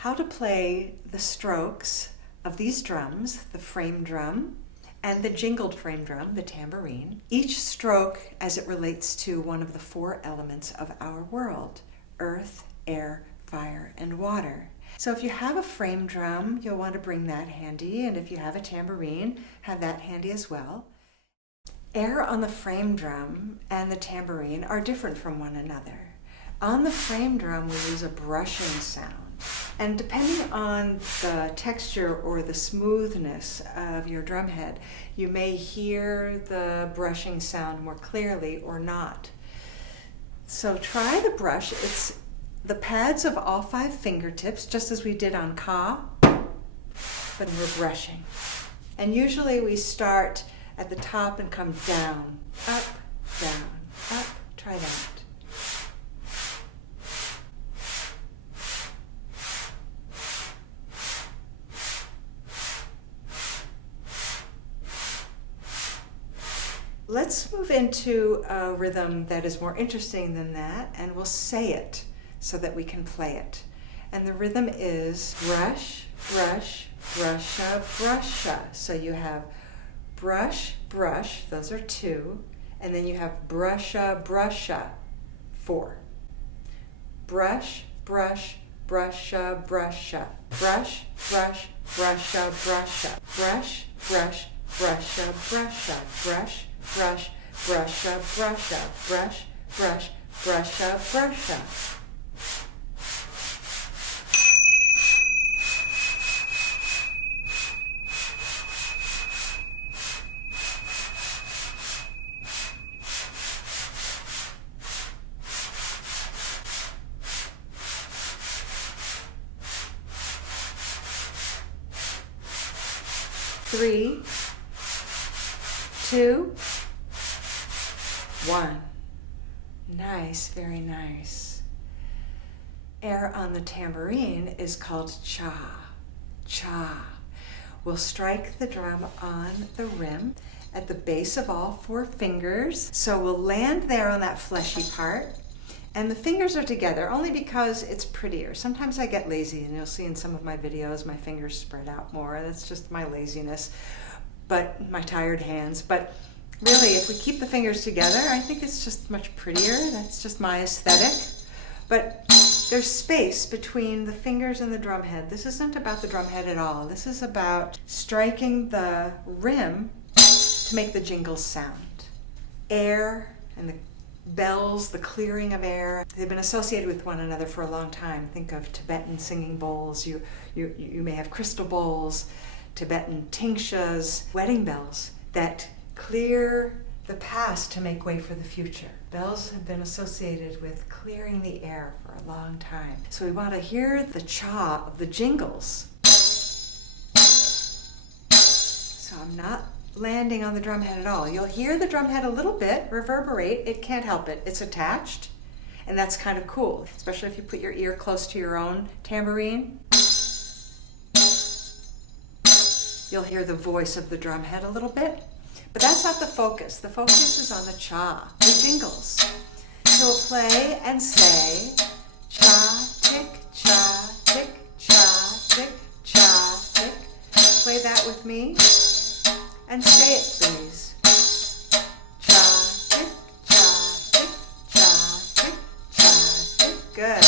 how to play the strokes of these drums, the frame drum and the jingled frame drum, the tambourine, each stroke as it relates to one of the four elements of our world: earth, air, fire, and water. So if you have a frame drum, you'll want to bring that handy, and if you have a tambourine, have that handy as well. Air on the frame drum and the tambourine are different from one another. On the frame drum, we use a brushing sound. And depending on the texture or the smoothness of your drum head, you may hear the brushing sound more clearly or not. So try the brush. It's the pads of all 5 fingertips, just as we did on ka, but we're brushing. And usually we start at the top and come down, up, up. Try that. Let's move into a rhythm that is more interesting than that, and we'll say it so that we can play it. And the rhythm is brush, brush, brusha, brusha. So you have brush, brush, those are 2, and then you have brusha, brusha, 4. Brush, brush, brusha, brusha. Brush, brush, brusha, brusha. Brush, brush, brusha, brusha. Brush, brush, brusha, brusha. Brush, brush, brusha, brusha. Three, 2, 1. Nice, very nice. Air on the tambourine is called cha, cha. We'll strike the drum on the rim at the base of all 4 fingers. So we'll land there on that fleshy part. And the fingers are together only because it's prettier. Sometimes I get lazy, and you'll see in some of my videos my fingers spread out more. That's just my laziness, but my tired hands. But really, if we keep the fingers together, I think it's just much prettier. That's just my aesthetic. But there's space between the fingers and the drum head. This isn't about the drum head at all. This is about striking the rim to make the jingles sound. Air and the bells, the clearing of air, they've been associated with one another for a long time. Think of Tibetan singing bowls. You may have crystal bowls, Tibetan tingshas, wedding bells that clear the past to make way for the future. Bells have been associated with clearing the air for a long time. So we want to hear the cha of the jingles. So I'm not landing on the drum head at all. You'll hear the drum head a little bit reverberate. It can't help it. It's attached, and that's kind of cool, especially if you put your ear close to your own tambourine. You'll hear the voice of the drum head a little bit, but that's not the focus. The focus is on the cha, the jingles. So we'll play and say cha, tick, cha, tick, cha, tick, cha, tick. Play that with me. And say it, please. Cha, tick, cha, tick, cha, tick, cha, tick. Good.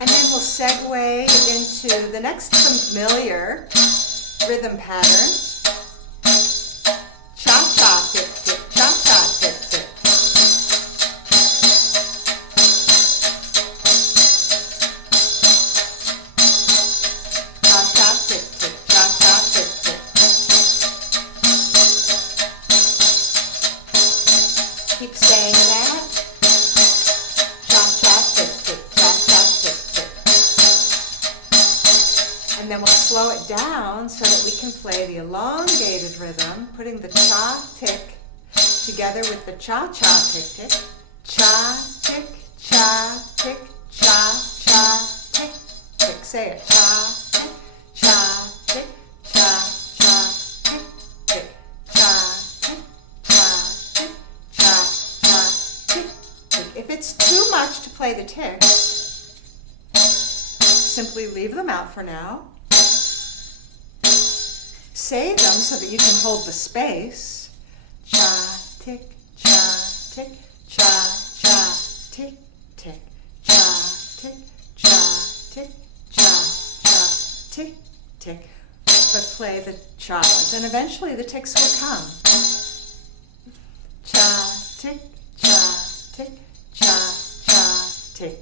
And then we'll segue into the next familiar rhythm pattern. Keep saying that. Cha-cha, tick-tick, cha-cha, tick-tick. And then we'll slow it down so that we can play the elongated rhythm, putting the cha-tick together with the cha-cha, tick-tick. Cha-tick, cha-tick, cha-cha, tick-tick. Say it. Cha-tick, cha play the ticks, simply leave them out for now. Say them so that you can hold the space. Cha, tick, tick, cha, cha, tick, tick, cha, tick, tick, cha, cha, tick, tick. But play the chas, and eventually the ticks will come. Cha, tick, cha, tick, tick.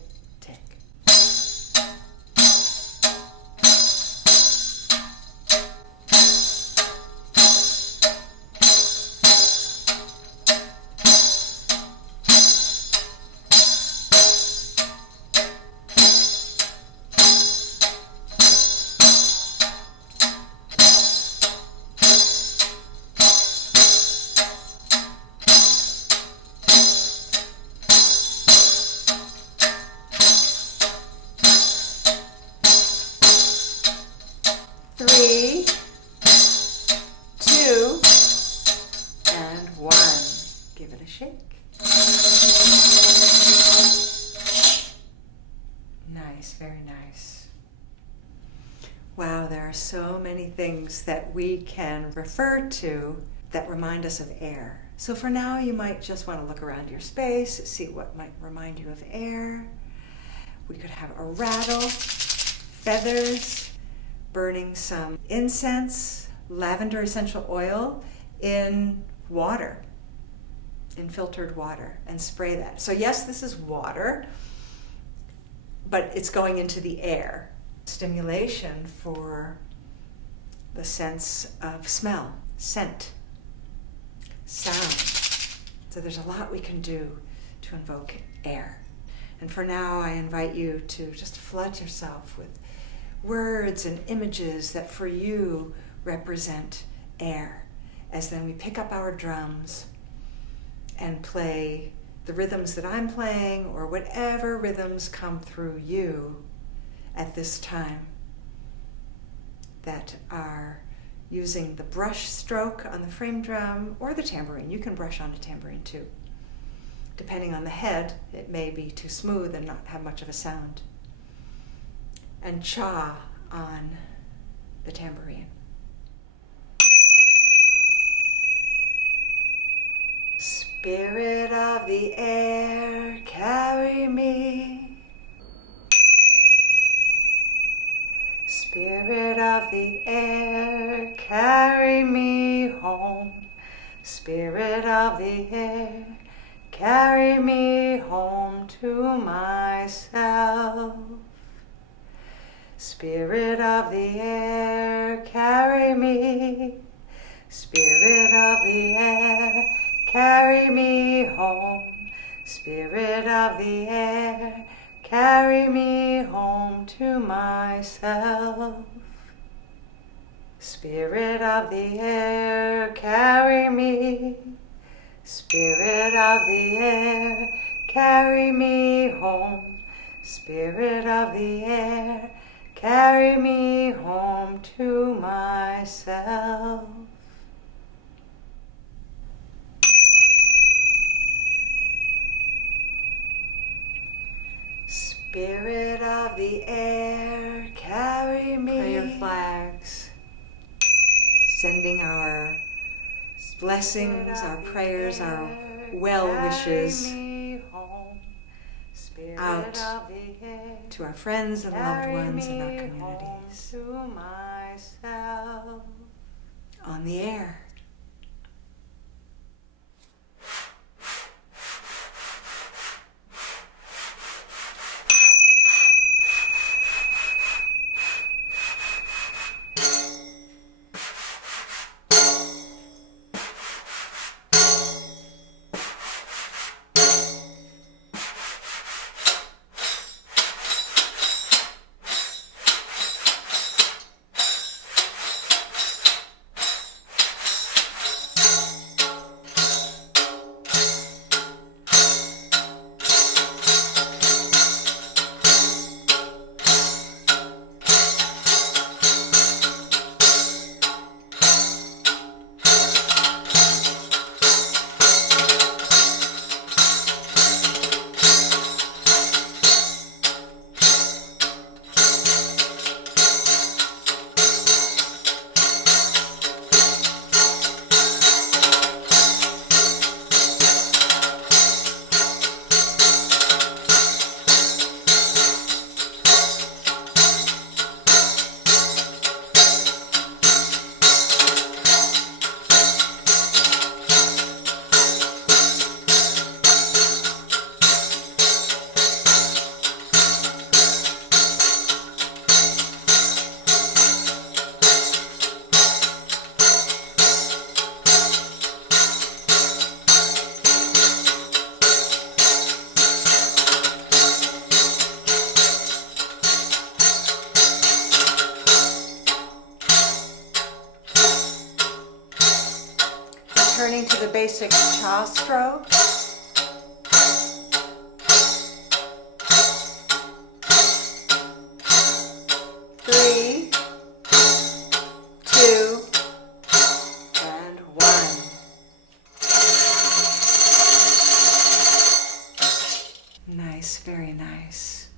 3, 2, and 1. Give it a shake. Nice, very nice. Wow, there are so many things that we can refer to that remind us of air. So for now, you might just want to look around your space, see what might remind you of air. We could have a rattle, feathers, burning some incense, lavender essential oil in water, in filtered water, and spray that. So yes, this is water, but it's going into the air. Stimulation for the sense of smell, scent, sound. So there's a lot we can do to invoke air. And for now, I invite you to just flood yourself with words and images that for you represent air, as then we pick up our drums and play the rhythms that I'm playing, or whatever rhythms come through you at this time that are using the brush stroke on the frame drum or the tambourine. You can brush on a tambourine too. Depending on the head, it may be too smooth and not have much of a sound. And cha on the tambourine. Spirit of the air, carry me. Spirit of the air, carry me home. Spirit of the air, carry me home to myself. Spirit of the air, carry me. Spirit of the air, carry me home. Spirit of the air, carry me home to myself. Spirit of the air, carry me. Spirit of the air, carry me home. Spirit of the air, carry me home to myself. Spirit of the air, carry me. Prayer flags, sending our blessings, our prayers, our well wishes out to our friends and loved ones in our communities. On the air. returning to the basic cha stroke. 3, 2, and 1. Nice, very nice.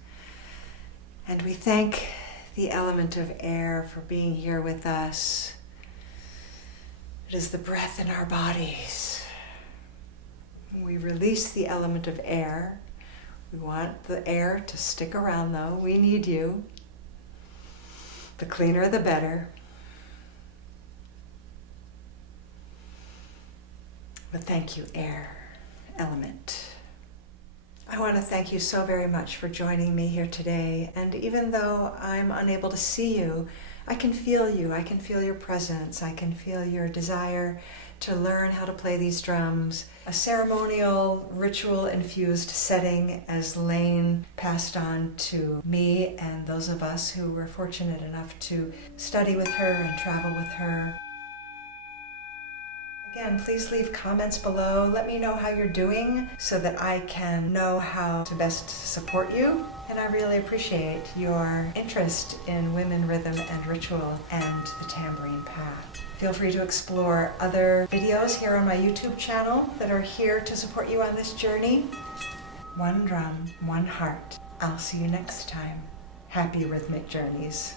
And we thank the element of air for being here with us. It is the breath in our bodies. We release the element of air. We want the air to stick around though. We need you. The cleaner the better. But thank you, air element. I want to thank you so very much for joining me here today. And even though I'm unable to see you, I can feel you. I can feel your presence. I can feel your desire to learn how to play these drums. A ceremonial, ritual-infused setting as Layne passed on to me and those of us who were fortunate enough to study with her and travel with her. Again, please leave comments below. Let me know how you're doing so that I can know how to best support you. And I really appreciate your interest in women, rhythm, and ritual and the Tambourine Path. Feel free to explore other videos here on my YouTube channel that are here to support you on this journey. One drum, one heart. I'll see you next time. Happy rhythmic journeys.